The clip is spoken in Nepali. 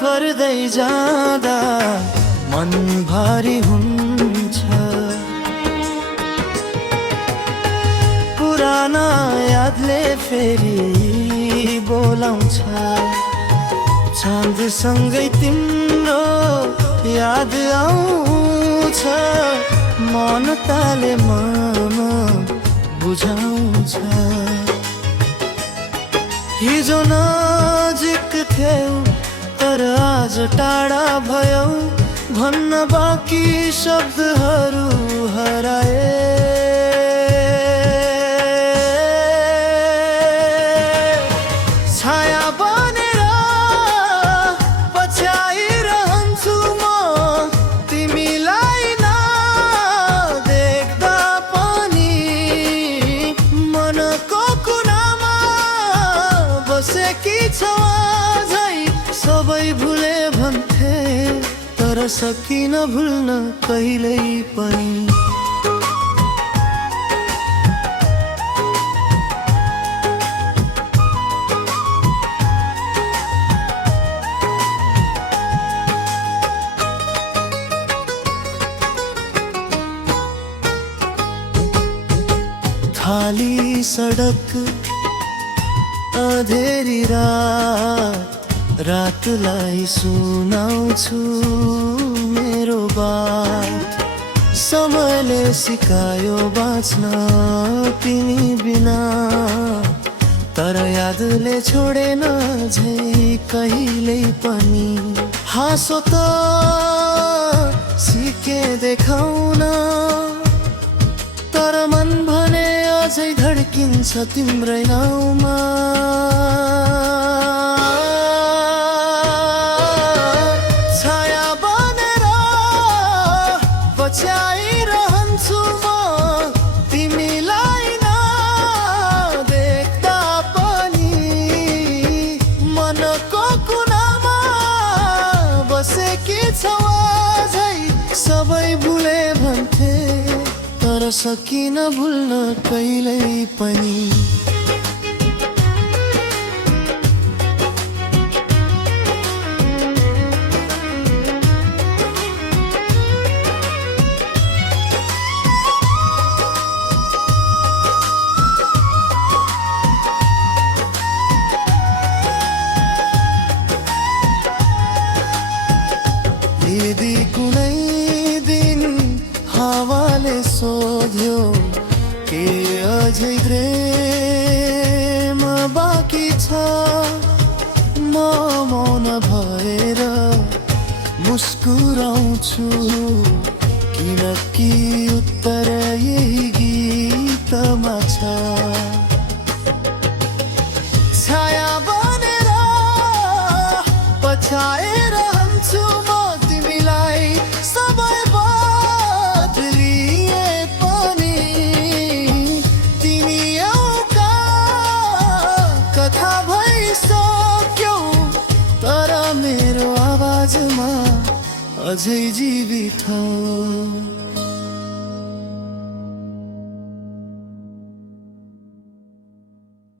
पर्दै जाँदा मन भारी हुन्छ। पुराना यादले फेरि बोलाउँछ। चाँदसँगै तिम्रो याद आउँछ। मन ताले बुझाउँछ। हिजो नजिक थियौ तर आज टाढा भयौ भन्न बाँकी शब्दहरू हराए। छाया बनेर पछ्याइरहन्छु म तिमीलाई नदेख्दा पनि। मनको कुनामा बसेकी छौ आजै सबै भुले भन्थे तर सकिन भुल्न कहिल्यै पनि। खाली सडक अँधेरी रातलाई सुनाउँछु मेरो बात। समयले सिकायो बाँच्न तिमी बिना तर यादले छोडेन झै कहिल्यै पनि। हाँसो त सिके देखाउन तर मन भने अझै धड्किन्छ तिम्रै नाउँमा। छाया बनेर पछ्याइरहन्छु म तिमीलाई नदेख्दा पनि। मनको कुनामा बसेकी छौ आजै सबै भुले भन्थे तर सकिन भुल्न कहिल्यै पनि। यदि कुनै दिन हावाले सोध्यो के अझै प्रेम बाँकी छ म मौन भएर मुस्कुराउँछु किनकि उत्तर यही गीतमा छ। छाया बनेर पछ्याइरहन्छु म तिमीलाई सबै बदलिए पनि। तिमी एउटा कथा भइसक्यौ तर मेरो आवाजमा अझै जीवित हौ।